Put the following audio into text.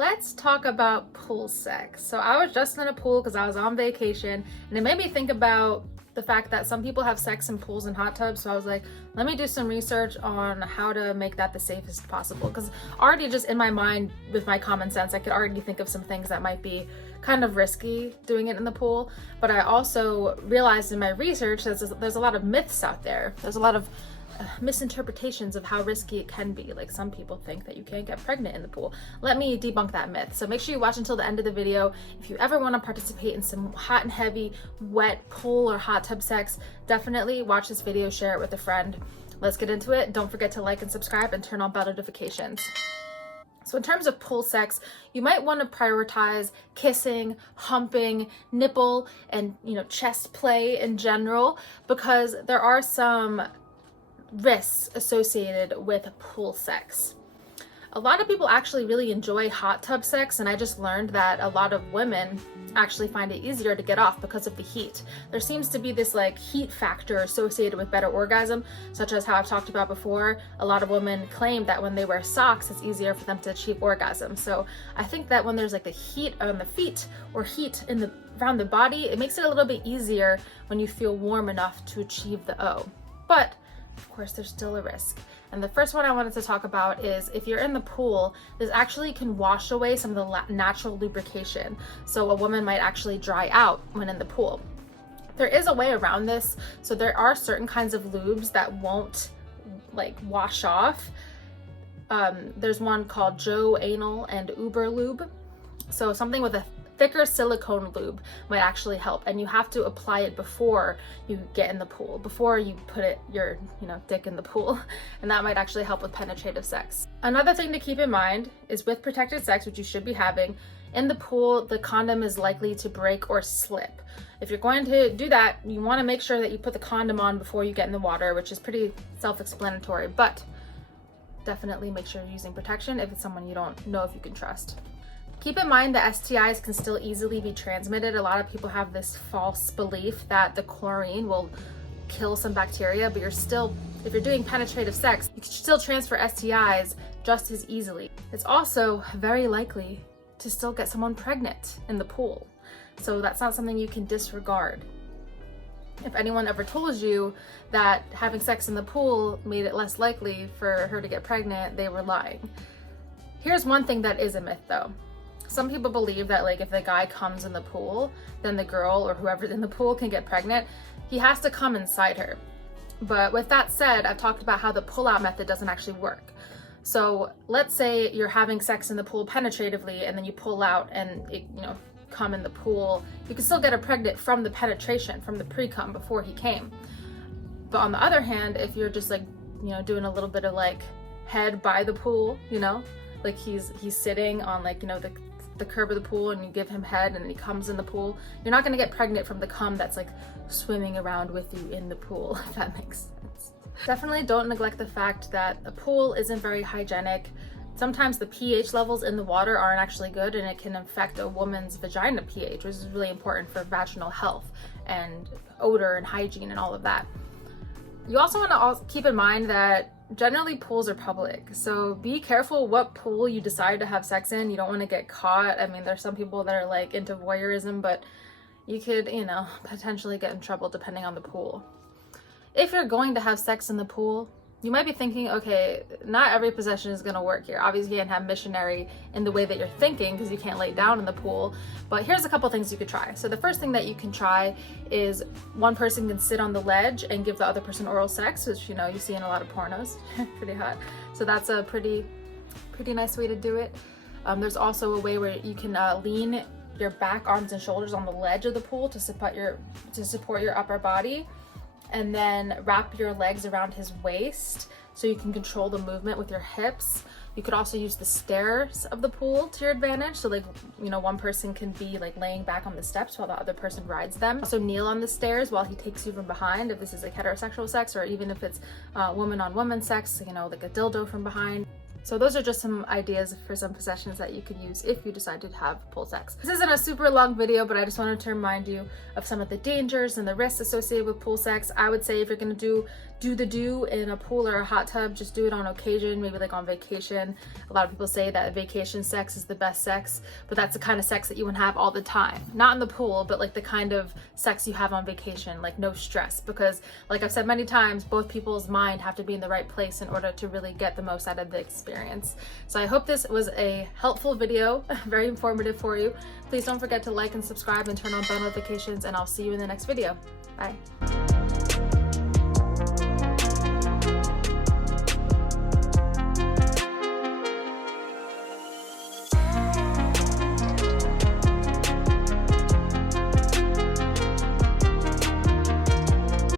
let's talk about pool sex. So I was just in a pool because I was on vacation, and it made me think about the fact that some people have sex in pools and hot tubs. So I was like, let me do some research on how to make that the safest possible, because already just in my mind with my common sense, I could already think of some things that might be kind of risky doing it in the pool. But I also realized in my research that there's a lot of myths out there. There's a lot of misinterpretations of how risky it can be. Like, some people think that you can't get pregnant in the pool. Let me debunk that myth. So make sure you watch until the end of the video. If you ever want to participate in some hot and heavy wet pool or hot tub sex, definitely watch this video, share it with a friend. Let's get into it. Don't forget to like and subscribe and turn on bell notifications. So in terms of pool sex, you might want to prioritize kissing, humping, nipple, and chest play in general, because there are some risks associated with pool sex. A lot of people actually really enjoy hot tub sex, and I just learned that a lot of women actually find it easier to get off because of the heat. There seems to be this heat factor associated with better orgasm, such as how I've talked about before. A lot of women claim that when they wear socks, it's easier for them to achieve orgasm. So I think that when there's the heat on the feet or heat around the body, it makes it a little bit easier when you feel warm enough to achieve the O. But of course, there's still a risk. And the first one I wanted to talk about is if you're in the pool, this actually can wash away some of the natural lubrication. So a woman might actually dry out when in the pool. There is a way around this. So there are certain kinds of lubes that won't wash off. There's one called Joe Anal and Uber Lube. So something with a thicker silicone lube might actually help, and you have to apply it before you get in the pool, before you put your dick in the pool, and that might actually help with penetrative sex. Another thing to keep in mind is with protected sex, which you should be having, in the pool, the condom is likely to break or slip. If you're going to do that, you want to make sure that you put the condom on before you get in the water, which is pretty self-explanatory, but definitely make sure you're using protection if it's someone you don't know if you can trust. Keep in mind that STIs can still easily be transmitted. A lot of people have this false belief that the chlorine will kill some bacteria, but if you're doing penetrative sex, you can still transfer STIs just as easily. It's also very likely to still get someone pregnant in the pool. So that's not something you can disregard. If anyone ever told you that having sex in the pool made it less likely for her to get pregnant, they were lying. Here's one thing that is a myth though. Some people believe that if the guy comes in the pool, then the girl or whoever's in the pool can get pregnant. He has to come inside her. But with that said, I've talked about how the pull-out method doesn't actually work. So let's say you're having sex in the pool penetratively, and then you pull out and it, come in the pool. You can still get her pregnant from the penetration, from the pre-cum before he came. But on the other hand, if you're just doing a little bit of head by the pool, he's sitting on the curb of the pool, and you give him head and then he comes in the pool, you're not going to get pregnant from the cum that's swimming around with you in the pool, if that makes sense. Definitely don't neglect the fact that a pool isn't very hygienic. Sometimes the pH levels in the water aren't actually good, and it can affect a woman's vagina pH, which is really important for vaginal health and odor and hygiene and all of that. You also want to keep in mind that generally pools are public, so be careful what pool you decide to have sex in. You don't want to get caught. I mean, there's some people that are into voyeurism, but you could, potentially get in trouble depending on the pool. If you're going to have sex in the pool, you might be thinking, okay, not every position is going to work here. Obviously, you can't have missionary in the way that you're thinking because you can't lay down in the pool. But here's a couple things you could try. So the first thing that you can try is one person can sit on the ledge and give the other person oral sex, which you see in a lot of pornos. Pretty hot. So that's a pretty nice way to do it. There's also a way where you can lean your back, arms, and shoulders on the ledge of the pool to support your upper body, and then wrap your legs around his waist so you can control the movement with your hips. You could also use the stairs of the pool to your advantage. So one person can be laying back on the steps while the other person rides them. Also kneel on the stairs while he takes you from behind, if this is heterosexual sex, or even if it's woman on woman sex, a dildo from behind. So those are just some ideas for some possessions that you could use if you decide to have pool sex. This isn't a super long video, but I just wanted to remind you of some of the dangers and the risks associated with pool sex. I would say if you're gonna do in a pool or a hot tub, just do it on occasion, maybe like on vacation. A lot of people say that vacation sex is the best sex, but that's the kind of sex that you would have all the time. Not in the pool, but like the kind of sex you have on vacation, like no stress. Because like I've said many times, both people's mind have to be in the right place in order to really get the most out of the experience. So I hope this was a helpful video, very informative for you. Please don't forget to like and subscribe and turn on bell notifications, and I'll see you in the next video. Bye.